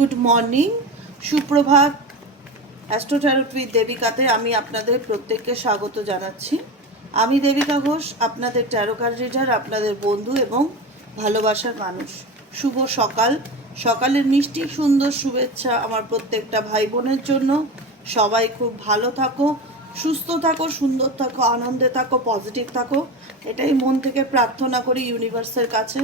Good morning. সুপ্রভাত অ্যাস্ট্রোথেরাপি দেবিকাতে আমি আপনাদের প্রত্যেককে স্বাগত জানাচ্ছি। আমি দেবিকা ঘোষ, আপনাদের ট্যারোকার রিডার আপনাদের বন্ধু এবং ভালোবাসার মানুষ। শুভ সকাল। সকালের মিষ্টি, সুন্দর শুভেচ্ছা আমার প্রত্যেকটা ভাই বোনের জন্য। সবাই খুব ভালো থাকো, সুস্থ থাকো, সুন্দর থাকো, আনন্দে থাকো পজিটিভ থাকো। এটাই মন থেকে প্রার্থনা করি ইউনিভার্সের কাছে।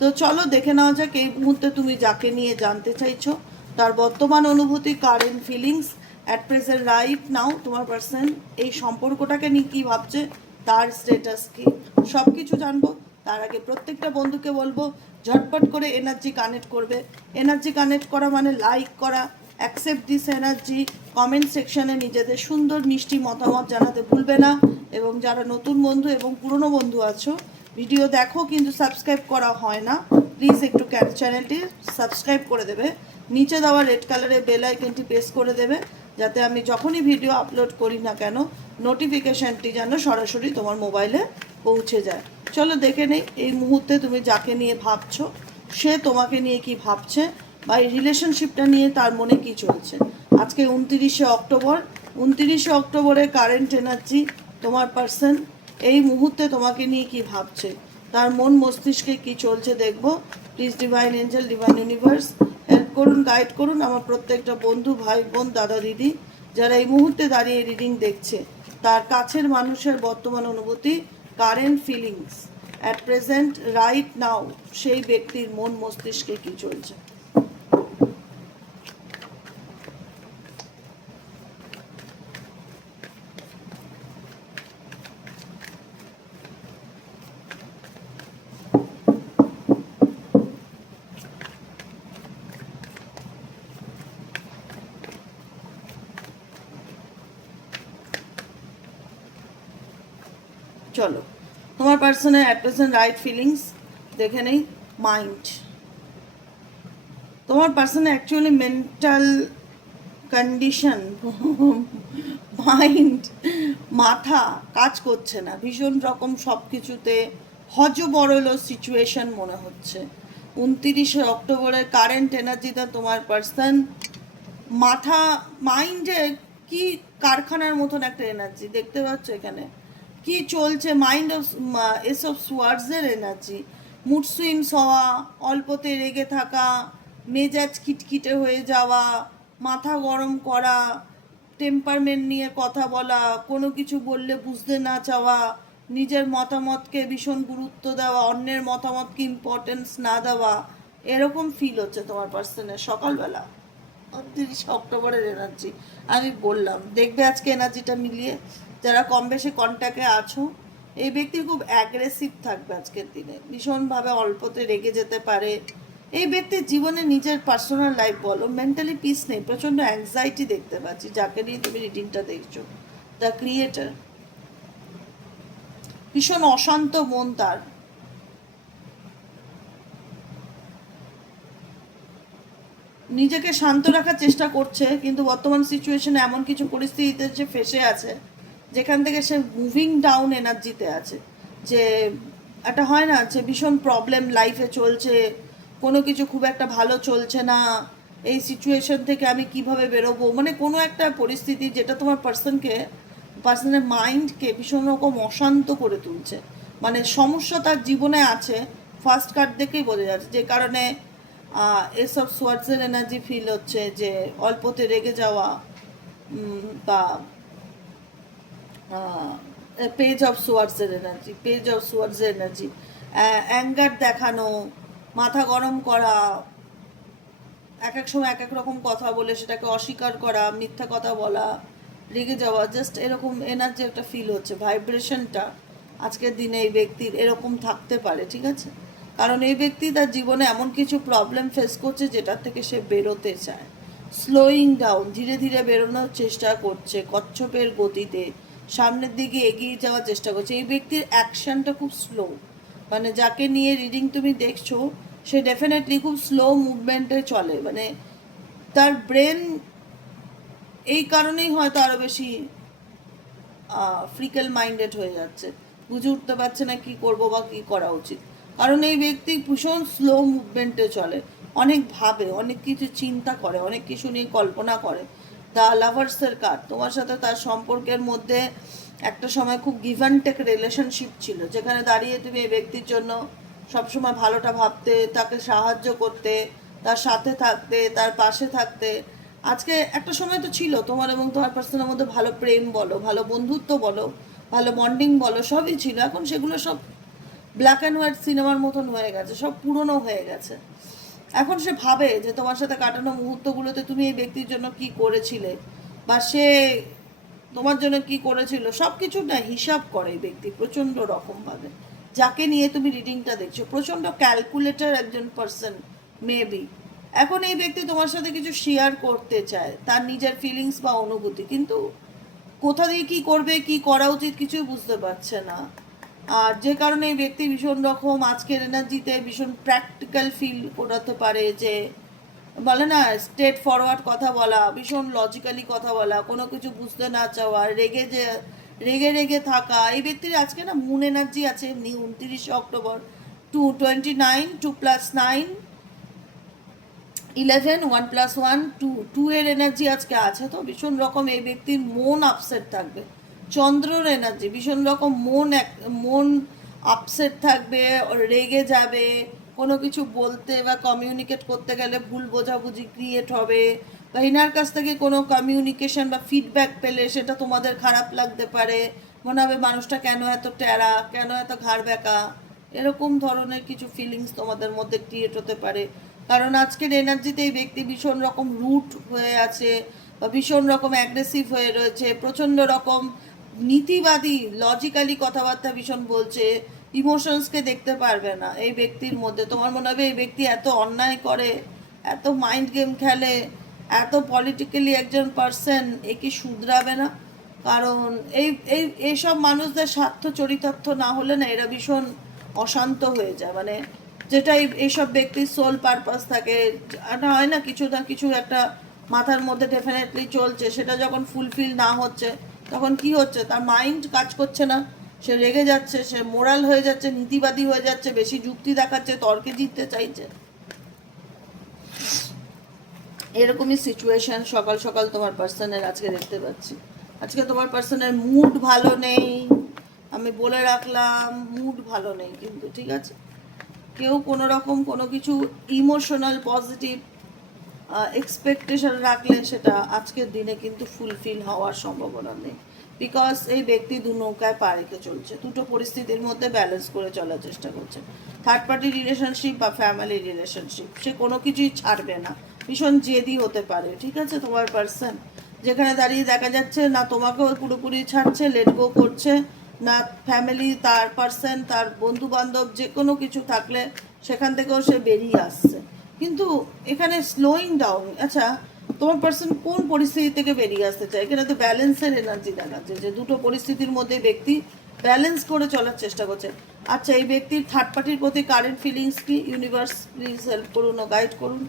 তো চলো দেখে নেওয়া যাক এই মুহূর্তে তুমি যাকে নিয়ে জানতে চাইছো, তার বর্তমান অনুভূতি current feelings at present right now তোমার পার্সন এই সম্পর্কটাকে নিয়ে কী ভাবছে, তার স্টেটাস কি? সব কিছু জানব, তার আগে প্রত্যেকটা বন্ধুকে বলব, ঝটপট করে এনার্জি কানেক্ট করবে। এনার্জি কানেক্ট করা মানে লাইক করা অ্যাকসেপ্ট দিস এনার্জি কমেন্ট সেকশনে নিজেদের সুন্দর মিষ্টি মতামত জানাতে ভুলবে না, এবং যারা নতুন বন্ধু এবং পুরনো বন্ধু আছো ভিডিও দেখো, কিন্তু সাবস্ক্রাইব করা হয় না। প্লিজ একটু চ্যানেলটি সাবস্ক্রাইব করে দেবে। নিচে দেওয়া রেড কালারের বেল আইকনটি প্রেস করে দেবে, যাতে আমি যখনই ভিডিও আপলোড করি না কেন নোটিফিকেশানটি যেন সরাসরি তোমার মোবাইলে পৌঁছে যায়। চলো দেখে নেই, এই মুহূর্তে তুমি যাকে নিয়ে ভাবছ, সে তোমাকে নিয়ে কি ভাবছে, বা এই রিলেশনশিপটা নিয়ে তার মনে কি চলছে? আজকে উনতিরিশে অক্টোবর, উনতিরিশে অক্টোবরে কারেন্ট এনার্জি তোমার পার্সন এই মুহূর্তে তোমাকে নিয়ে কি ভাবছে? তার মন মস্তিষ্কে কি চলছে দেখব? Please divine angel divine universe help করুন গাইড করুন আমার প্রত্যেকটা বন্ধু, ভাই, বোন, দাদা, দিদি, যারা এই মুহূর্তে দাঁড়িয়ে রিডিং দেখছে। তার কাছের মানুষের বর্তমান অনুভূতি current feelings at present right now সেই ব্যক্তির মন মস্তিষ্কে কি চলছে চলো তোমার পার্সনের অ্যাট প্রেজেন্ট রাইট ফিলিংস দেখে নেই মাইন্ড তোমার পার্সনে অ্যাকচুয়ালি মেন্টাল কন্ডিশন মাইন্ড মাথা কাজ করছে না। ভীষণ রকম সব কিছুতে হজবরল সিচুয়েশন মনে হচ্ছে। উনতিরিশে অক্টোবরের কারেন্ট এনার্জিতে তোমার পার্সন মাথা মাইন্ডে কি কারখানার মতন একটা এনার্জি দেখতে পাচ্ছ এখানে? কি চলছে? মাইন্ড অফ এসব সোয়ার্ডসের এনার্জি মুড সুইংস হওয়া অল্পতে রেগে থাকা, মেজাজ খিটখিটে হয়ে যাওয়া, মাথা গরম করা টেম্পারমেন্ট নিয়ে কথা বলা, কোনো কিছু বললে বুঝতে না চাওয়া, নিজের মতামতকে ভীষণ গুরুত্ব দেওয়া, অন্যের মতামতকে ইম্পর্টেন্স না দেওয়া, এরকম ফিল হচ্ছে তোমার পার্সনের সকালবেলা। তিরিশ অক্টোবরের এনার্জি আমি বললাম, দেখবে আজকে এনার্জিটা মিলিয়ে। যারা কম বেশি কন্ট্যাক্টে আছো, এই ব্যক্তি খুব অ্যাগ্রেসিভ থাকবে আজকের দিনে। ভীষণভাবে অল্পতে রেগে যেতে পারে। এই ব্যক্তির জীবনে নিজের পার্সোনাল লাইফ বলো মেন্টালি পিস নেই, প্রচণ্ড অ্যাংজাইটি দেখতে পাচ্ছি। যাকে নিয়ে তুমি রিডিংটা দেখছ দ্য ক্রিয়েটার ভীষণ অশান্ত মন তার। নিজেকে শান্ত রাখার চেষ্টা করছে, কিন্তু বর্তমান সিচুয়েশনে এমন কিছু পরিস্থিতিতে সে ফেসে আছে যেখান থেকে সে মুভিং ডাউন এনার্জিতে আছে, যে একটা হয় না, যে ভীষণ প্রবলেম লাইফে চলছে, কোনো কিছু খুব একটা ভালো চলছে না, এই সিচুয়েশন থেকে আমি কীভাবে বেরোবো? মানে কোনো একটা পরিস্থিতি যেটা তোমার পার্সনকে পার্সনের মাইন্ডকে ভীষণ রকম অশান্ত করে তুলছে। মানে সমস্যা তার জীবনে আছে ফার্স্ট কার্ড দেখেই বোঝা যাচ্ছে। যে কারণে এসব সোয়ার্ডসের এনার্জি ফিল হচ্ছে যে অল্পতে রেগে যাওয়া বা পেজ অফ সোয়ার্ডসের এনার্জি পেজ অফ সোয়ার্ডসের এনার্জি অ্যাঙ্গার দেখানো, মাথা গরম করা, এক এক সময় এক এক রকম কথা বলে সেটাকে অস্বীকার করা, মিথ্যা কথা বলা, রেগে যাওয়া জাস্ট এরকম এনার্জি একটা ফিল হচ্ছে ভাইব্রেশনটা আজকের দিনে এই ব্যক্তির এরকম থাকতে পারে, ঠিক আছে? কারণ এই ব্যক্তি তার জীবনে এমন কিছু প্রবলেম ফেস করছে যেটার থেকে সে বেরোতে চায়। স্লোয়িং ডাউন ধীরে ধীরে বেরোনোর চেষ্টা করছে, কচ্ছপের গতিতে। সামনের দিকে এগিয়ে যাওয়ার চেষ্টা করছে। এই ব্যক্তির অ্যাকশনটা খুব স্লো মানে যাকে নিয়ে রিডিং তুমি দেখছ, সে ডেফিনেটলি খুব স্লো মুভমেন্টে চলে। মানে তার ব্রেন এই কারণেই হয়তো আরও বেশি ফ্রিকেল মাইন্ডেড হয়ে যাচ্ছে। বুঝে উঠতে পারছে না কি করব বা কি করা উচিত। কারণ এই ব্যক্তি ভীষণ স্লো মুভমেন্টে চলে। অনেক ভাবে, অনেক কিছু চিন্তা করে, অনেক কিছু নিয়ে কল্পনা করে। দ্য লাভার্সের কার্ড। তোমার সাথে তার সম্পর্কের মধ্যে একটা সময় খুব গিভ অ্যান্ড টেক রিলেশনশিপ ছিল। যেখানে দাঁড়িয়ে তুমি এই ব্যক্তির জন্য সবসময় ভালোটা ভাবতে, তাকে সাহায্য করতে, তার সাথে থাকতে, তার পাশে থাকতে। আজকে একটা সময় তো ছিল, তোমার এবং তোমার পার্সনের মধ্যে ভালো প্রেম বলো, ভালো বন্ধুত্ব বলো, ভালো বন্ডিং বলো, সবই ছিল। এখন সেগুলো সব ব্ল্যাক অ্যান্ড হোয়াইট সিনেমার মতন হয়ে গেছে, সব পুরনো হয়ে গেছে। এখন সে ভাবে যে তোমার সাথে কাটানো মুহূর্তগুলোতে তুমি এই ব্যক্তির জন্য কি করেছিলে? বা সে তোমার জন্য কি করেছিল? সব কিছু না হিসাব করে এই ব্যক্তি প্রচণ্ড রকমভাবে। যাকে নিয়ে তুমি রিডিংটা দেখছ, প্রচণ্ড ক্যালকুলেটর একজন পার্সন মেবি এখন এই ব্যক্তি তোমার সাথে কিছু শেয়ার করতে চায়, তার নিজের ফিলিংস বা অনুভূতি। কিন্তু কোথা দিয়ে কি করবে, কি করা উচিত কিছুই বুঝতে পারছে না। আর যে কারণে এই ব্যক্তি ভীষণ রকম আজকের এনার্জিতে ভীষণ প্র্যাকটিক্যাল ফিল করাতে পারে যে বলে না স্টেট ফরওয়ার্ড কথা বলা, ভীষণ লজিক্যালি কথা বলা, কোনো কিছু বুঝতে না চাওয়া, রেগে যে, রেগে রেগে থাকা। এই ব্যক্তির আজকে না মুন এনার্জি আছে, এমনি উনত্রিশে October two twenty nine two plus nine eleven one plus one two two এর এনার্জি আজকে আছে। তো ভীষণ রকম এই ব্যক্তির মন আপসেট থাকবে। চন্দ্রর এনার্জি ভীষণ রকম মন এক, মন আপসেট থাকবে, রেগে যাবে, কোনো কিছু বলতে বা কমিউনিকেট করতে গেলে ভুল বোঝাবুঝি ক্রিয়েট হবে, বা ইনার কাছ থেকে কোনো কমিউনিকেশন বা ফিডব্যাক পেলে সেটা তোমাদের খারাপ লাগতে পারে, মনে হবে মানুষটা কেন এত ট্যারা, কেন এত ঘাড় ব্যাকা, এরকম ধরনের কিছু ফিলিংস তোমাদের মধ্যে ক্রিয়েট হতে পারে। কারণ আজকের এনার্জিতে এই ব্যক্তি ভীষণ রকম রুট হয়ে আছে, বা ভীষণ রকম অ্যাগ্রেসিভ হয়ে রয়েছে, প্রচণ্ড রকম নীতিবাদী লজিক্যালি কথাবার্তা ভীষণ বলছে ইমোশনসকে দেখতে পারবে না এই ব্যক্তির মধ্যে। তোমার মনে হবে এই ব্যক্তি এত অন্যায় করে, এত মাইন্ড গেম খেলে, এত পলিটিক্যালি একজন পার্সন এ কি শুধরাবে না? কারণ এই এই, এইসব মানুষদের স্বার্থ চরিতার্থ না হলে না এরা ভীষণ অশান্ত হয়ে যায়। মানে যেটা এইসব ব্যক্তির সোল পারপাস থাকে একটা হয় না কিছু না কিছু একটা মাথার মধ্যে ডেফিনেটলি চলছে, সেটা যখন ফুলফিল না হচ্ছে তখন কি হচ্ছে? তার মাইন্ড কাজ করছে না। সে রেগে যাচ্ছে, সে মোরাল হয়ে যাচ্ছে, নীতিবাদী হয়ে যাচ্ছে, বেশি যুক্তি দেখাচ্ছে, তর্কে জিততে চাইছে। এরকমই সিচুয়েশন সকাল সকাল তোমার পার্সনের আজকে দেখতে পাচ্ছি। আজকে তোমার পার্সনের মুড ভালো নেই। আমি বলে রাখলাম মুড ভালো নেই কিন্তু, ঠিক আছে? কেউ কোনো রকম কোনো কিছু ইমোশনাল পজিটিভ এক্সপেকটেশন রাখলে সেটা আজকের দিনে কিন্তু ফুলফিল হওয়ার সম্ভাবনা নেই। বিকজ এই ব্যক্তি দু নৌকায় পা রেখে চলছে, দুটো পরিস্থিতির মধ্যে ব্যালেন্স করে চলার চেষ্টা করছে। থার্ড পার্টি রিলেশনশিপ বা ফ্যামিলি রিলেশনশিপ সে কোনো কিছুই ছাড়বে না। ভীষণ জেদি হতে পারে, ঠিক আছে? তোমার পার্সন যেখানে দাঁড়িয়ে দেখা যাচ্ছে, না তোমাকেও পুরোপুরি ছাড়ছে লেট গো করছে, না ফ্যামিলি তার পার্সন তার বন্ধু বান্ধব যে কোনো কিছু থাকলে সেখান থেকেও সে বেরিয়ে আসছে। কিন্তু এখানে স্লোয়িং ডাউন আচ্ছা তোমার পার্সন কোন পরিস্থিতি থেকে বেরিয়ে আসতে চায়? এখানে তো ব্যালেন্সের এনার্জি দেখাচ্ছে যে দুটো পরিস্থিতির মধ্যে ব্যক্তি ব্যালেন্স করে চলার চেষ্টা করছে। আচ্ছা এই ব্যক্তির থার্ড পার্টির প্রতি কারেন্ট ফিলিংস কি? ইউনিভার্স প্লিজ হেল্প করুন ও গাইড করুন।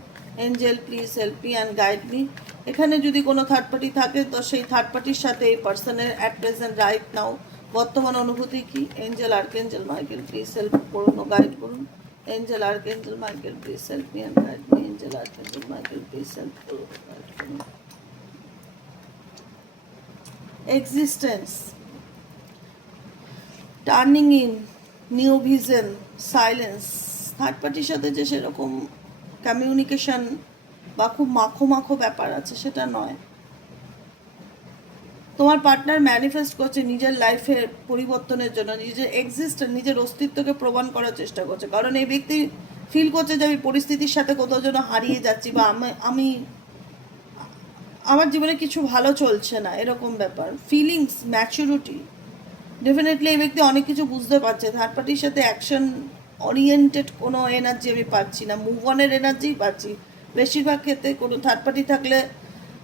Angel please help me and guide me এখানে যদি কোনো থার্ড পার্টি থাকে, তো সেই থার্ড পার্টির সাথে এই পার্সনের অ্যাট প্রেজেন্ট রাইট নাও বর্তমান অনুভূতি কি? Angel archangel Michael please help করুন ও গাইড করুন। Archangel Michael please help me and guide me angel archangel Michael please help করুন ও existence turning in new vision silence third পার্টির সাথে যে সেরকম কমিউনিকেশন বা খুব মাখো মাখো ব্যাপার আছে, সেটা নয়। তোমার পার্টনার ম্যানিফেস্ট করছে নিজের লাইফের পরিবর্তনের জন্য, নিজের এক্সিস্ট নিজের অস্তিত্বকে প্রমাণ করার চেষ্টা করছে। কারণ এই ব্যক্তি ফিল করছে যে আমি পরিস্থিতির সাথে কোথাও যেন হারিয়ে যাচ্ছি বা আমি আমি, আমার জীবনে কিছু ভালো চলছে না, এরকম ব্যাপার। ফিলিংস ম্যাচুরিটি ডেফিনেটলি এই ব্যক্তি অনেক কিছু বুঝতে পারছে। থার্ড পার্টির সাথে অ্যাকশন ওরিয়েন্টেড কোনো এনার্জি আমি পাচ্ছি না। মুভ অনের এনার্জিই পাচ্ছি। বেশিরভাগ ক্ষেত্রে কোনো থার্ড পার্টি থাকলে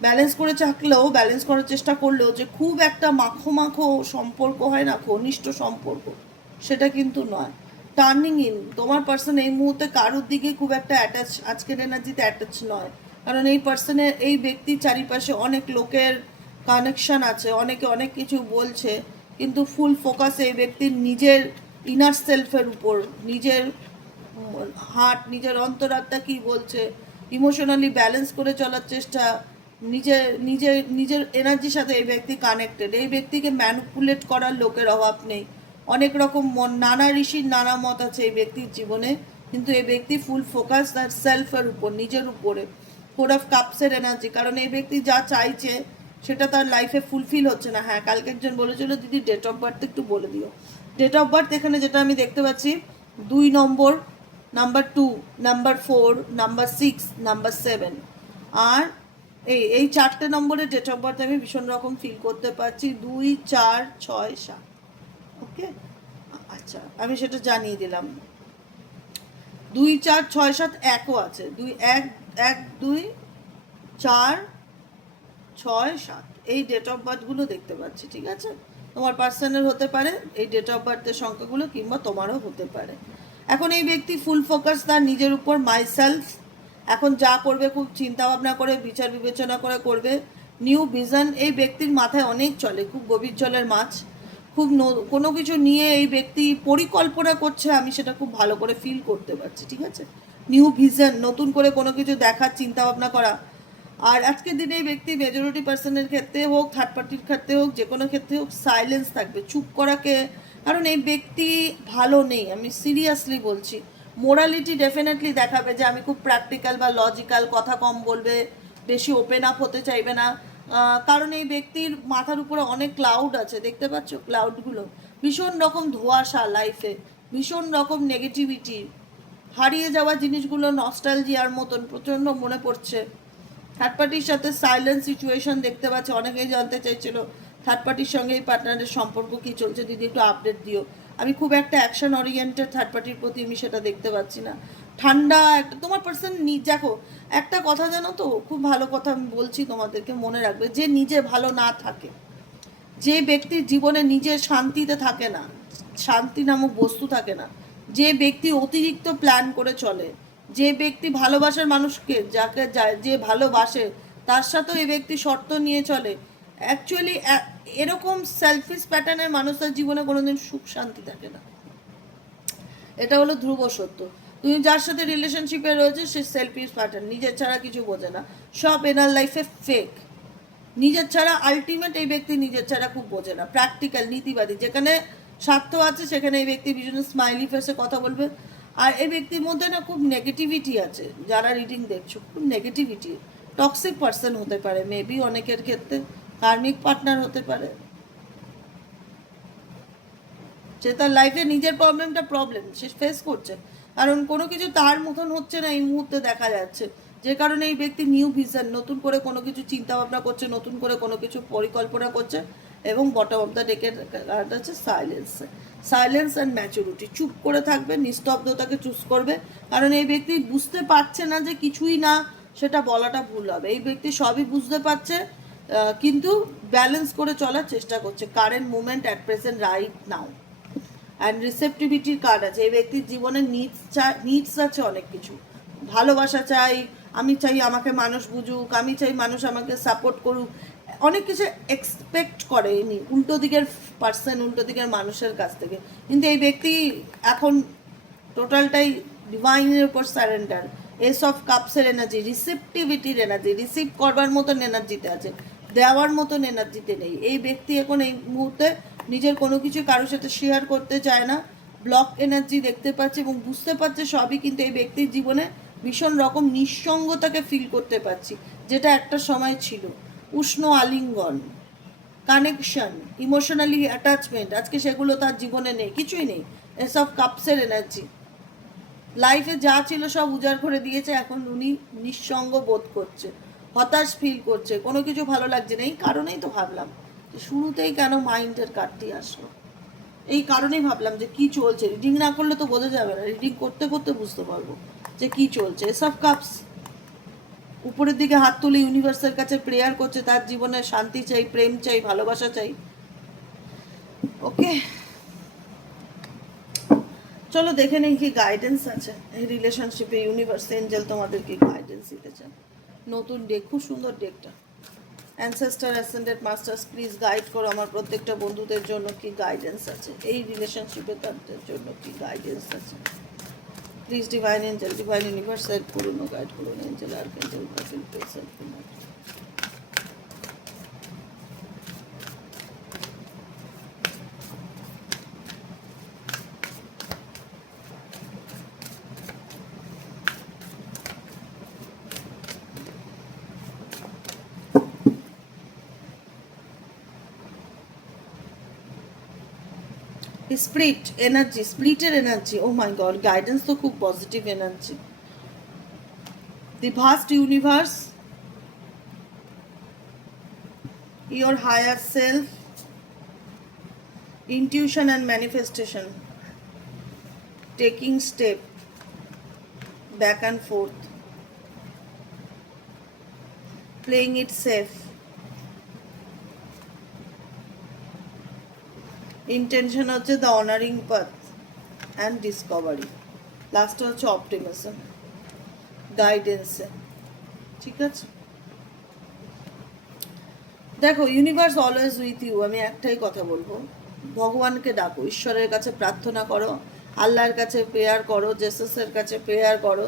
ব্যালেন্স করে থাকলেও ব্যালেন্স করার চেষ্টা করলেও যে খুব একটা মাখো মাখো সম্পর্ক হয় না, ঘনিষ্ঠ সম্পর্ক, সেটা কিন্তু নয়। টার্নিং ইন তোমার পার্সন এই মুহূর্তে কারোর দিকে খুব একটা অ্যাটাচ আজকের এনার্জিতে অ্যাটাচ নয়। কারণ এই পার্সনের এই ব্যক্তির চারিপাশে অনেক লোকের কানেকশন আছে, অনেকে অনেক কিছু বলছে, কিন্তু ফুল ফোকাস এই ব্যক্তির নিজের ইনার সেলফের উপর, নিজের হার্ট নিজের অন্তরাত্মা কি বলছে ইমোশনালি ব্যালেন্স করে চলার চেষ্টা নিজের নিজের নিজের এনার্জির সাথে এই ব্যক্তি কানেক্টেড এই ব্যক্তিকে ম্যানুপুলেট করার লোকের অভাব নেই। অনেক রকম মন- নানা ঋষির নানা মত আছে এই ব্যক্তির জীবনে, কিন্তু এই ব্যক্তি ফুল ফোকাস তার সেলফের উপর, নিজের উপরে ফোর অফ কাপসের এনার্জি কারণ এই ব্যক্তি যা চাইছে, সেটা তার লাইফে ফুলফিল হচ্ছে না। হ্যাঁ কালকে একজন বলেছিল, দিদি ডেট অফ বার্থ একটু বলে দিও। ডেট অফ বার্থ এখানে যেটা আমি দেখতে পাচ্ছি, দুই নম্বর number two number four number six number seven আর এই এই চারটে নম্বরের ডেট অফ বার্থ আমি ভীষণ রকম ফিল করতে পারছি। দুই, চার, ছয়, সাত। ওকে আচ্ছা আমি সেটা জানিয়ে দিলাম। দুই, চার, ছয়, সাত একও আছে। দুই, এক এক, দুই, চার, ছয়, সাত। এই ডেট অফ বার্থগুলো দেখতে পাচ্ছি, ঠিক আছে? তোমার পার্সনের হতে পারে, এই ডেট অফ বার্থের সংখ্যাগুলো কিংবা তোমারও হতে পারে। এখন এই ব্যক্তি ফুল ফোকাস তার নিজের উপর মাইসেলফ এখন যা করবে খুব চিন্তা ভাবনা করে, বিচার বিবেচনা করে করবে। নিউ ভিশন এই ব্যক্তির মাথায় অনেক চলে, খুব গভীর জলের মাছ। খুব কোনো কিছু নিয়ে এই ব্যক্তি পরিকল্পনা করছে, আমি সেটা খুব ভালো করে ফিল করতে পারছি, ঠিক আছে? নিউ ভিশন নতুন করে কোনো কিছু দেখার চিন্তা ভাবনা করা। আর আজকের দিনে এই ব্যক্তি মেজরিটি পার্সনের ক্ষেত্রে হোক থার্ড পার্টির ক্ষেত্রে হোক, যে কোনো ক্ষেত্রে হোক সাইলেন্স থাকবে, চুপ করাকে কারণ এই ব্যক্তি ভালো নেই, আমি সিরিয়াসলি বলছি। মোরালিটি ডেফিনেটলি দেখাবে যে আমি খুব প্র্যাকটিক্যাল বা লজিক্যাল কথা কম বলবে, বেশি ওপেন আপ হতে চাইবে না। কারণ এই ব্যক্তির মাথার উপরে অনেক ক্লাউড আছে, দেখতে পাচ্ছ ক্লাউডগুলো ভীষণ রকম ধোঁয়াশা লাইফে ভীষণ রকম নেগেটিভিটি হারিয়ে যাওয়া জিনিসগুলো নস্টালজিয়ার মতন, প্রচণ্ড মনে পড়ছে। থার্ড পার্টির সাথে সাইলেন্ট সিচুয়েশন দেখতে পাচ্ছে, অনেকেই জানতে চাইছিল থার্ড পার্টির সঙ্গে এই পার্টনারের সম্পর্ক কি চলছে? দিদি একটু আপডেট দিও। আমি খুব একটা অ্যাকশন ওরিয়েন্টেড থার্ড পার্টির প্রতি আমি সেটা দেখতে পাচ্ছি না। ঠান্ডা একটা তোমার পার্সন দেখো, একটা কথা জানো তো, খুব ভালো কথা আমি বলছি তোমাদেরকে, মনে রাখবে, যে নিজে ভালো না থাকে, যে ব্যক্তির জীবনে নিজের শান্তিতে থাকে না, শান্তি নামক বস্তু থাকে না, যে ব্যক্তি অতিরিক্ত প্ল্যান করে চলে, যে ব্যক্তি ভালোবাসার মানুষকে, যাকে যে ভালোবাসে, তার সাথেও এই ব্যক্তি শর্ত নিয়ে চলে অ্যাকচুয়ালি এরকম সেলফিস প্যাটার্নের মানুষের জীবনে কোনোদিন সুখ শান্তি থাকে না। এটা হলো ধ্রুব সত্য। তুমি যার সাথে রিলেশনশিপে রয়েছে, সে সেলফিস প্যাটার্ন নিজের ছাড়া কিছু বোঝে না। সব এনার লাইফে ফেক নিজের ছাড়া আলটিমেট এই ব্যক্তি নিজের ছাড়া খুব বোঝে না। প্র্যাকটিক্যাল নীতিবাদী। যেখানে স্বার্থ আছে, সেখানে এই ব্যক্তি ভীষণ স্মাইলি ফেসে কথা বলবে। আর এই ব্যক্তির মধ্যে না খুব নেগেটিভিটি আছে। যারা রিডিং দেখছ, খুব নেগেটিভিটি টক্সিক পার্সন হতে পারে মেবি অনেকের ক্ষেত্রে। কার্মিক পার্টনার হতে পারে। সে তার লাইফে নিজের প্রবলেমটা প্রবলেম সে ফেস করছে। কারণ কোনো কিছু তার মতন হচ্ছে না এই মুহূর্তে দেখা যাচ্ছে। যে কারণে এই ব্যক্তি নিউ ভিশন নতুন করে কোনো কিছু চিন্তা ভাবনা করছে, নতুন করে কোনো কিছু পরিকল্পনা করছে এবং বটম অফ দ্য ডেকের কার্ড আছে সাইলেন্স সাইলেন্স অ্যান্ড ম্যাচুরিটি চুপ করে থাকবে, নিস্তব্ধতাকে চুজ করবে। কারণ এই ব্যক্তি বুঝতে পারছে না যে কিছুই না, সেটা বলাটা ভুল হবে। এই ব্যক্তি সবই বুঝতে পারছে কিন্তু ব্যালেন্স করে চলার চেষ্টা করছে। Current movement at present right now and রিসেপটিভিটির card আছে। এই ব্যক্তির জীবনে নিডস চা নিডস আছে অনেক কিছু। ভালোবাসা চাই, আমি চাই আমাকে মানুষ বুঝুক, আমি চাই মানুষ আমাকে সাপোর্ট করুক। অনেক কিছু এক্সপেক্ট করে ইনি উল্টো দিকের পার্সন উল্টো দিকের মানুষের কাছ থেকে। কিন্তু এই ব্যক্তি এখন টোটালটাই ডিভাইনের উপর স্যারেন্ডার এস অফ কাপসের এনার্জি রিসেপটিভিটির এনার্জি রিসিভ করবার মতন এনার্জিতে আছে। দেওয়ার মতন এনার্জিতে নেই। এই ব্যক্তি এখন এই মুহূর্তে নিজের কোনো কিছু কারোর সাথে শেয়ার করতে চায় না। ব্লক এনার্জি দেখতে পাচ্ছে এবং বুঝতে পারছে সবই কিন্তু এই ব্যক্তির জীবনে ভীষণ রকম নিঃসঙ্গতাকে ফিল করতে পারছি, যেটা একটা সময় ছিল। উষ্ণ আলিঙ্গন কানেকশন ইমোশনালি অ্যাটাচমেন্ট আজকে সেগুলো তার জীবনে নেই, কিছুই নেই। এসব কাপসের এনার্জি লাইফে যা ছিল সব উজাড় করে দিয়েছে, এখন উনি নিঃসঙ্গ বোধ করছে। হতাশ ফিল করছে, কোনো কিছু ভালো লাগছে না, এই কারণেই তো ভাবলাম যে শুরুতেই কেন মাইন্ডের কার্ডটি আসলো। এই কারণেই ভাবলাম যে কি চলছে? রিডিং না করলে তো বোঝা যাবে না রিডিং করতে করতে বুঝতে পারব যে কি চলছে। এসব কাপস উপরের দিকে হাত তুলে ইউনিভার্সের কাছে প্রেয়ার করছে, তার জীবনে শান্তি চাই, প্রেম চাই, ভালোবাসা চাই। ওকে চলো দেখে নেই কি গাইডেন্স আছে। এই রিলেশনশিপে ইউনিভার্স এঞ্জেল তোমাদেরকে গাইডেন্স দিতে চান নতুন ডেক, খুব সুন্দর ডেকটা। Ancestor ascended masters please guide করো আমার প্রত্যেকটা বন্ধুদের জন্য কি গাইডেন্স আছে। এই রিলেশনশিপে তাদের জন্য কি গাইডেন্স আছে। Please divine angel divine universe help করুন গাইড করুন এঞ্জেল আর্কেঞ্জেল এঞ্জেল করুন স্প্লিট এনার্জি স্প্লিটের energy O my god guidance তো খুব positive energy the vast universe your higher self, intuition and manifestation, taking step back and forth, playing it safe, intention হচ্ছে the honouring path and discovery last হচ্ছে optimism গাইডেন্সে ঠিক আছে? দেখো universe always with you আমি একটাই কথা বলব। ভগবানকে ডাকো, ঈশ্বরের কাছে প্রার্থনা করো, আল্লাহর কাছে প্রেয়ার করো জেসাসের কাছে প্রেয়ার করো।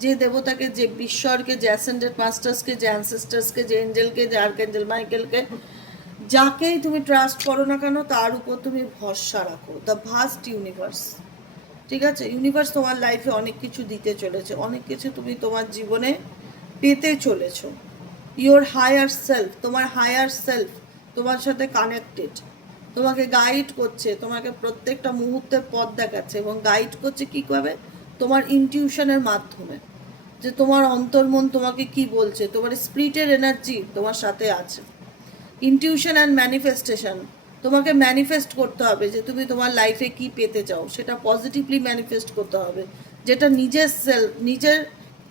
যে দেবতাকে, যে ঈশ্বরকে, যে অ্যাসেন্ডেড মাস্টার্সকে যে অ্যানসেস্টার্সকে যে এঞ্জেলকে যে আর্কেঞ্জেল মাইকেলকে যাকেই তুমি ট্রাস্ট করো না কেন, তার উপর তুমি ভরসা রাখো। দ্য ভাস্ট ইউনিভার্স ঠিক আছে? ইউনিভার্স তোমার লাইফে অনেক কিছু দিতে চলেছে। অনেক কিছু তুমি তোমার জীবনে পেতে চলেছো। ইওর হায়ার সেলফ তোমার হায়ার সেলফ তোমার সাথে কানেক্টেড তোমাকে গাইড করছে, তোমাকে প্রত্যেকটা মুহূর্তের পথ দেখাচ্ছে এবং গাইড করছে কীভাবে তোমার ইনটিউশনের মাধ্যমে। যে তোমার অন্তর্মন তোমাকে কি বলছে, তোমার স্পিরিটের এনার্জি তোমার সাথে আছে। ইনটিউশন অ্যান্ড ম্যানিফেস্টেশন তোমাকে ম্যানিফেস্ট করতে হবে যে তুমি তোমার লাইফে কি পেতে চাও, সেটা পজিটিভলি ম্যানিফেস্ট করতে হবে। যেটা নিজের সেলফ নিজের,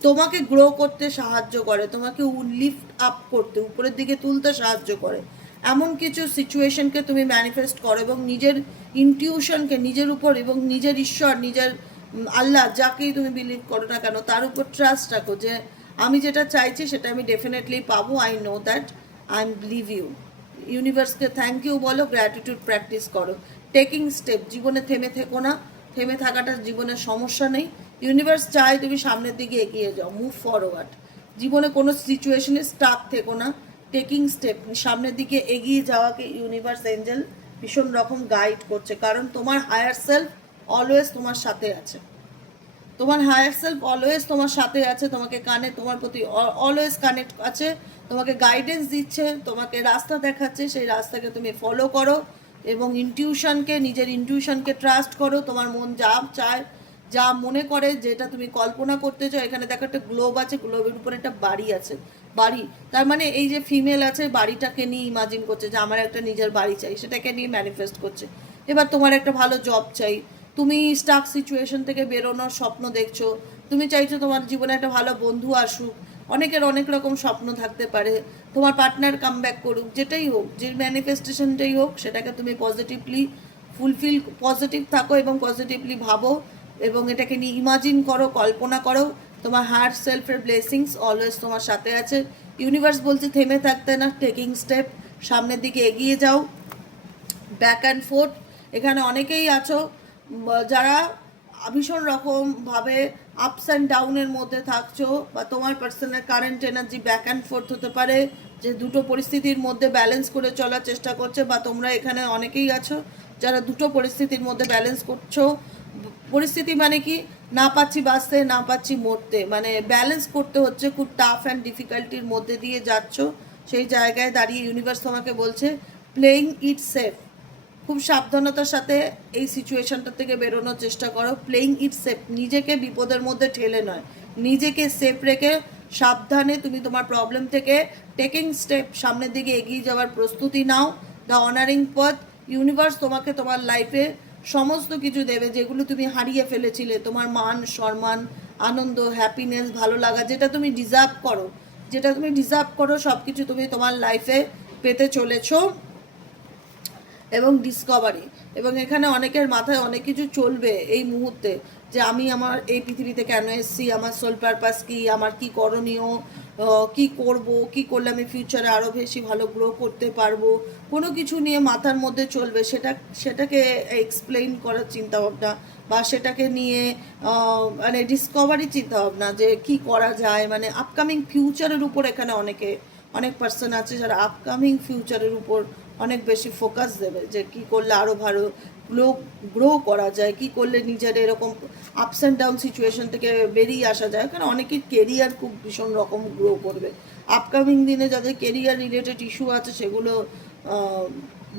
তোমাকে গ্রো করতে সাহায্য করে, তোমাকে লিফট আপ করতে, উপরের দিকে তুলতে সাহায্য করে। এমন কিছু সিচুয়েশনকে তুমি ম্যানিফেস্ট করো এবং নিজের ইনটিউশনকে নিজের উপর এবং নিজের ঈশ্বর, নিজের আল্লাহ যাকেই তুমি বিলিভ করো না কেন, তার উপর ট্রাস্ট রাখো যে আমি যেটা চাইছি সেটা আমি ডেফিনেটলি পাবো I know that I am believe you ইউনিভার্সকে thank you বলো গ্র্যাটিটিউড প্র্যাকটিস করো। টেকিং স্টেপ জীবনে থেমে থেকো না। থেমে থাকাটা জীবনের সমস্যা নেই। ইউনিভার্স চায় তুমি সামনের দিকে এগিয়ে যাও মুভ ফরওয়ার্ড জীবনে কোনো সিচুয়েশনে স্টাক থেকো না। টেকিং স্টেপ সামনের দিকে এগিয়ে যাওয়াকে ইউনিভার্স এঞ্জেল ভীষণ রকম গাইড করছে। কারণ তোমার হায়ার সেলফ অলওয়েজ তোমার সাথে আছে। তোমার হায়ার সেলফ অলওয়েজ তোমার সাথে আছে, তোমাকে কানে, তোমার প্রতি অলওয়েজ কানেক্ট আছে। তোমাকে গাইডেন্স দিচ্ছে, তোমাকে রাস্তা দেখাচ্ছে, সেই রাস্তাকে তুমি ফলো করো এবং ইনটিউশনকে নিজের ইনটিউশনকে ট্রাস্ট করো। তোমার মন যা চায়, যা মনে করে, যেটা তুমি কল্পনা করতে চাও। এখানে দেখো একটা গ্লোব আছে গ্লোবের উপরে একটা বাড়ি আছে। বাড়ি, তার মানে এই যে ফিমেল আছে, বাড়িটাকে নিয়ে ইমাজিন করছে যে আমার একটা নিজের বাড়ি চাই, সেটাকে নিয়ে ম্যানিফেস্ট করছে। এবার তোমার একটা ভালো জব চাই। তুমি স্টাক সিচুয়েশন থেকে বেরোনোর স্বপ্ন দেখছ। তুমি চাইছো তোমার জীবনে একটা ভালো বন্ধু আসুক। অনেকের অনেক রকম স্বপ্ন থাকতে পারে। তোমার পার্টনার কাম ব্যাক করুক, যেটাই হোক, যে ম্যানিফেস্টেশনটাই হোক, সেটাকে তুমি পজিটিভলি ফুলফিল পজিটিভ থাকো এবং পজিটিভলি ভাবো এবং এটাকে নিয়ে ইমাজিন করো, কল্পনা করো। তোমার হার্ট সেলফের ব্লেসিংস অলওয়েজ তোমার সাথে আছে। ইউনিভার্স বলছে থেমে থাকতে না টেকিং স্টেপ সামনের দিকে এগিয়ে যাও। ব্যাক অ্যান্ড ফোর্থ এখানে অনেকেই আছো যারা ভীষণ রকমভাবে আপস অ্যান্ড ডাউনের মধ্যে থাকছো বা তোমার personal current energy back and forth হতে পারে, যে দুটো পরিস্থিতির মধ্যে ব্যালেন্স করে চলার চেষ্টা করছে বা তোমরা এখানে অনেকেই আছো যারা দুটো পরিস্থিতির মধ্যে ব্যালেন্স করছ। পরিস্থিতি মানে কি? না পাচ্ছি বাঁচতে, না পাচ্ছি মরতে। মানে ব্যালেন্স করতে হচ্ছে খুব টাফ অ্যান্ড ডিফিকাল্টির মধ্যে দিয়ে যাচ্ছ। সেই জায়গায় দাঁড়িয়ে ইউনিভার্স তোমাকে বলছে প্লেইং ইট সেফ খুব সাবধানতার সাথে এই সিচুয়েশনটা থেকে বেরোনোর চেষ্টা করো। প্লেইং ইট সেফ নিজেকে বিপদের মধ্যে ঠেলে নয়। নিজেকে সেফ রেখে সাবধানে তুমি তোমার প্রবলেম থেকে টেকিং স্টেপ সামনের দিকে এগিয়ে যাওয়ার প্রস্তুতি নাও। দ্য অনারিং পথ ইউনিভার্স তোমাকে তোমার লাইফে সমস্ত কিছু দেবে যেগুলো তুমি হারিয়ে ফেলেছিলে। তোমার মান, সম্মান, আনন্দ হ্যাপিনেস ভালো লাগা, যেটা তুমি ডিজার্ভ করো। যেটা তুমি ডিজার্ভ করো সব কিছু তুমি তোমার লাইফে পেতে চলেছো। এবং ডিসকভারি এবং এখানে অনেকের মাথায় অনেক কিছু চলবে এই মুহূর্তে, যে আমি আমার এই পৃথিবীতে কেন এসেছি, আমার সোল পারপাস কি, আমার কি করণীয় কি করব, কি করলে আমি ফিউচারে আরও বেশি ভালো গ্রো করতে পারব, কোনো কিছু নিয়ে মাথার মধ্যে চলবে, সেটা, সেটাকে এক্সপ্লেইন করার চিন্তা ভাবনা বা সেটাকে নিয়ে মানে ডিসকভারি চিন্তা ভাবনা যে কি করা যায় মানে আপকামিং ফিউচারের উপর এখানে অনেকে, অনেক পার্সন আছে যারা আপকামিং ফিউচারের উপর অনেক বেশি ফোকাস দেবে যে কি করলে আরও ভালো গ্রো গ্রো করা যায়, কি করলে নিজের এরকম আপস অ্যান্ড ডাউন সিচুয়েশন থেকে বেরিয়ে আসা যায়। কারণ অনেকের কেরিয়ার খুব ভীষণ রকম গ্রো করবে। আপকামিং দিনে যাদের কেরিয়ার রিলেটেড ইস্যু আছে, সেগুলো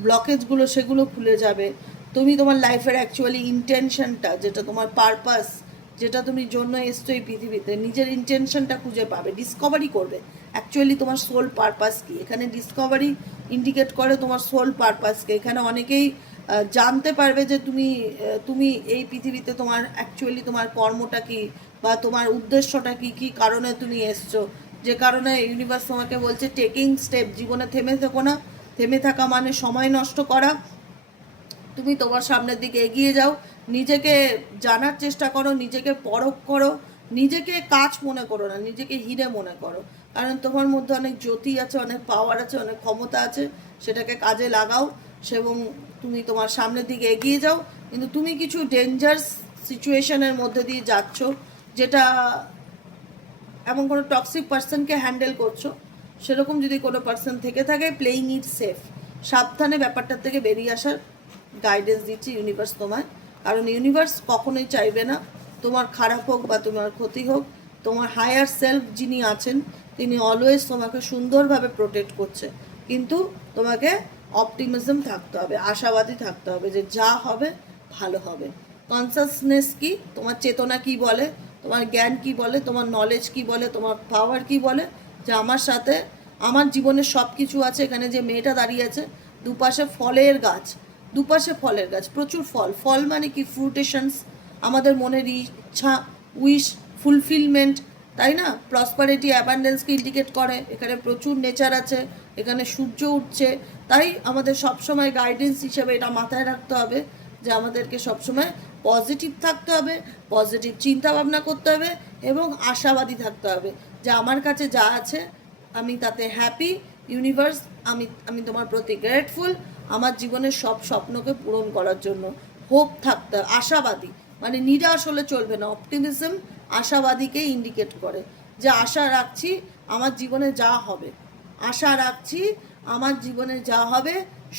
ব্লকেজগুলো সেগুলো খুলে যাবে। তুমি তোমার লাইফের অ্যাকচুয়ালি ইন্টেনশনটা যেটা তোমার পারপাস যেটা তুমি জন্য এসছো এই পৃথিবীতে, নিজের ইন্টেনশনটা খুঁজে পাবে ডিসকভারি করবে। অ্যাকচুয়ালি তোমার সোল পারপাস কি? এখানে ডিসকভারি ইন্ডিকেট করে তোমার সোল পারপাসকে এখানে অনেকেই জানতে পারবে যে তুমি তুমি এই পৃথিবীতে তোমার অ্যাকচুয়ালি তোমার কর্মটা কি বা তোমার উদ্দেশ্যটা কি কি কারণে তুমি এসছো? যে কারণে ইউনিভার্স তোমাকে বলছে টেকিং স্টেপ জীবনে থেমে থেকো না। থেমে থাকা মানে সময় নষ্ট করা। তুমি তোমার সামনের দিকে এগিয়ে যাও। নিজেকে জানার চেষ্টা করো, নিজেকে পরখ করো। নিজেকে কাজ মনে করো না, নিজেকে হিরে মনে করো। কারণ তোমার মধ্যে অনেক জ্যোতি আছে, অনেক পাওয়ার আছে, অনেক ক্ষমতা আছে, সেটাকে কাজে লাগাও এবং তুমি তোমার সামনের দিকে এগিয়ে যাও। কিন্তু তুমি কিছু ডেঞ্জার্স সিচুয়েশনের মধ্যে দিয়ে যাচ্ছ, যেটা এমন কোনো টক্সিক পার্সনকে হ্যান্ডেল করছ, সেরকম যদি কোনো পার্সন থেকে থাকে প্লেইং ইট সেফ সাবধানে ব্যাপারটার থেকে বেরিয়ে আসার গাইডেন্স দিচ্ছে ইউনিভার্স তোমায়। কারণ ইউনিভার্স কখনোই চাইবে না, তোমার খারাপ হোক বা তোমার ক্ষতি হোক, তোমার হায়ার সেলফ যিনি আছেন তিনি অলওয়েজ তোমাকে সুন্দরভাবে প্রোটেক্ট করছে। কিন্তু তোমাকে অপটিমিজম থাকতে হবে, আশাবাদী থাকতে হবে যে যা হবে, ভালো হবে। কনসাসনেস কি? তোমার চেতনা কি বলে? তোমার জ্ঞান কি বলে? তোমার নলেজ কি বলে? তোমার পাওয়ার কি বলে? যে আমার সাথে, আমার জীবনে সব কিছু আছে, এখানে যে মেয়েটা দাঁড়িয়ে আছে, দুপাশে ফলের গাছ, দুপাশে ফলের গাছ, প্রচুর ফল। ফল মানে কি? ফ্রুটেশনস আমাদের মনের ইচ্ছা উইশ ফুলফিলমেন্ট তাই না? প্রসপারিটি অ্যাবান্ডেন্সকে ইন্ডিকেট করে। এখানে প্রচুর নেচার আছে, এখানে সূর্য উঠছে। তাই আমাদের সবসময় গাইডেন্স হিসেবে এটা মাথায় রাখতে হবে, যে আমাদেরকে সবসময় পজিটিভ থাকতে হবে পজিটিভ চিন্তা ভাবনা করতে হবে এবং আশাবাদী থাকতে হবে যে আমার কাছে যা আছে, আমি তাতে হ্যাপি ইউনিভার্স আমি আমি তোমার প্রতি গ্রেটফুল আমার জীবনের সব স্বপ্নকে পূরণ করার জন্য। হোপ থাকতে আশাবাদী। মানে নিরাশ হলে চলবে না অপটিমিজম আশাবাদীকে ইন্ডিকেট করে যে আশা রাখছি আমার জীবনে যা হবে। আশা রাখছি আমার জীবনে যা হবে,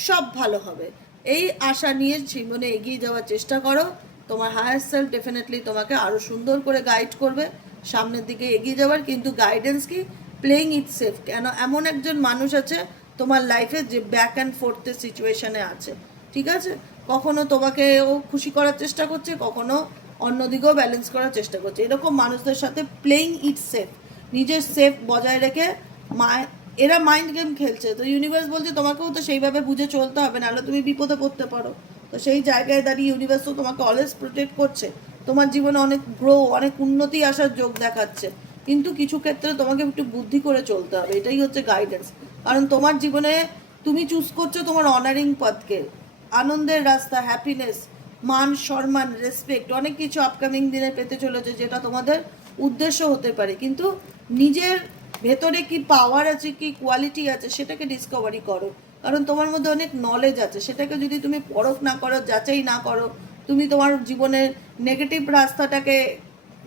সব ভালো হবে। এই আশা নিয়ে জীবনে এগিয়ে যাওয়ার চেষ্টা করো। তোমার হায়ার সেলফ ডেফিনেটলি তোমাকে আরও সুন্দর করে গাইড করবে। সামনের দিকে এগিয়ে যাওয়ার কিন্তু গাইডেন্স কি? প্লেইং ইট সেফ কেন? এমন একজন মানুষ আছে, তোমার লাইফে যে ব্যাক অ্যান্ড ফোর্থের সিচুয়েশানে আছে। ঠিক আছে? কখনো তোমাকে ও খুশি করার চেষ্টা করছে, কখনো অন্যদিকেও ব্যালেন্স করার চেষ্টা করছে। এরকম মানুষদের সাথে প্লেইং ইট সেফ নিজের সেফ বজায় রেখে এরা মাইন্ড গেম খেলছে। তো ইউনিভার্স বলছে, তোমাকেও তো সেইভাবে বুঝে চলতে হবে, নাহলে তুমি বিপদে পড়তে পারো। তো সেই জায়গায় দাঁড়িয়ে ইউনিভার্স তো তোমাকে অলওয়েজ প্রোটেক্ট করছে। তোমার জীবনে অনেক গ্রো অনেক উন্নতি আসার যোগ দেখাচ্ছে। কিন্তু কিছু ক্ষেত্রে তোমাকে একটু বুদ্ধি করে চলতে হবে, এটাই হচ্ছে গাইডেন্স কারণ তোমার জীবনে তুমি চুজ করছ তোমার অনারিং পথকে। আনন্দের রাস্তা হ্যাপিনেস মান, সম্মান রেসপেক্ট অনেক কিছু আপকামিং দিনে পেতে চলেছে, যেটা তোমাদের উদ্দেশ্য হতে পারে। কিন্তু নিজের ভেতরে কি পাওয়ার আছে, কি কোয়ালিটি আছে, সেটাকে ডিসকভারি করো। কারণ তোমার মধ্যে অনেক নলেজ আছে, সেটাকে যদি তুমি পরখ না করো, যাচাই না করো, তুমি তোমার জীবনের নেগেটিভ রাস্তাটাকে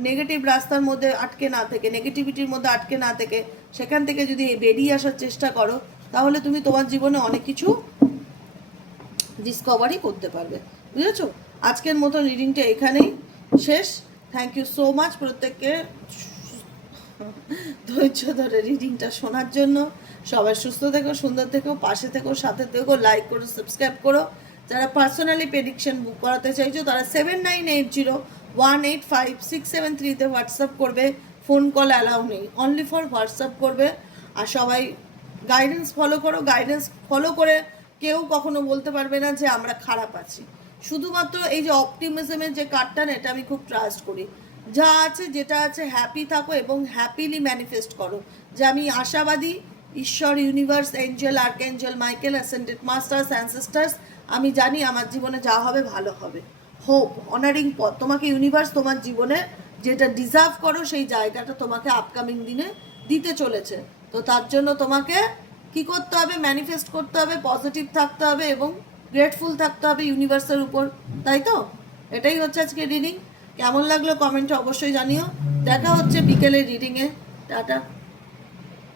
নেগেটিভ রাস্তার মধ্যে আটকে না থেকে নেগেটিভিটির মধ্যে আটকে না থেকে, সেখান থেকে যদি বেরিয়ে আসার চেষ্টা করো, তাহলে তুমি তোমার জীবনে অনেক কিছু ডিসকভারি করতে পারবে। বুঝেছ? আজকের মতো রিডিংটা এখানেই শেষ। থ্যাংক ইউ সো মাচ প্রত্যেককে ধৈর্য ধরে রিডিংটা শোনার জন্য। সবাই সুস্থ থেকো, সুন্দর থেকো, পাশে থেকো, সাথে থেকো লাইক করো সাবস্ক্রাইব করো। যারা পার্সোনালি প্রেডিকশন বুক করাতে চাইছো, তারা seven nine eight zero one eight five six seven থ্রিতে হোয়াটসঅ্যাপ করবে। ফোন কল অ্যালাউ নেই অনলি ফর হোয়াটসঅ্যাপ করবে। আর সবাই গাইডেন্স ফলো করো। গাইডেন্স ফলো করে কেউ কখনো বলতে পারবে না যে আমরা খারাপ আছি। শুধুমাত্র এই যে অপটিমিজমের যে কার্ডটা না, এটা আমি খুব ট্রাস্ট করি। যা আছে, যেটা আছে হ্যাপি থাকো এবং হ্যাপিলি ম্যানিফেস্ট করো। যে আমি আশাবাদী, ঈশ্বর universe angel archangel Michael ascended masters ancestors আমি জানি আমার জীবনে যা হবে, ভালো হবে। হোপ অনারিং পথ। তোমাকে ইউনিভার্স তোমার জীবনে যেটা ডিজার্ভ করো, সেই জায়গাটা তোমাকে আপকামিং দিনে দিতে চলেছে। তো তার জন্য তোমাকে কি করতে হবে? ম্যানিফেস্ট করতে হবে পজিটিভ থাকতে হবে এবং গ্রেটফুল থাকতে হবে ইউনিভার্সের উপর, তাই তো? এটাই হচ্ছে আজকে রিডিং কেমন লাগল কমেন্টে অবশ্যই জানিও। দেখা হচ্ছে বিকেলে রিডিংয়ে টাটা।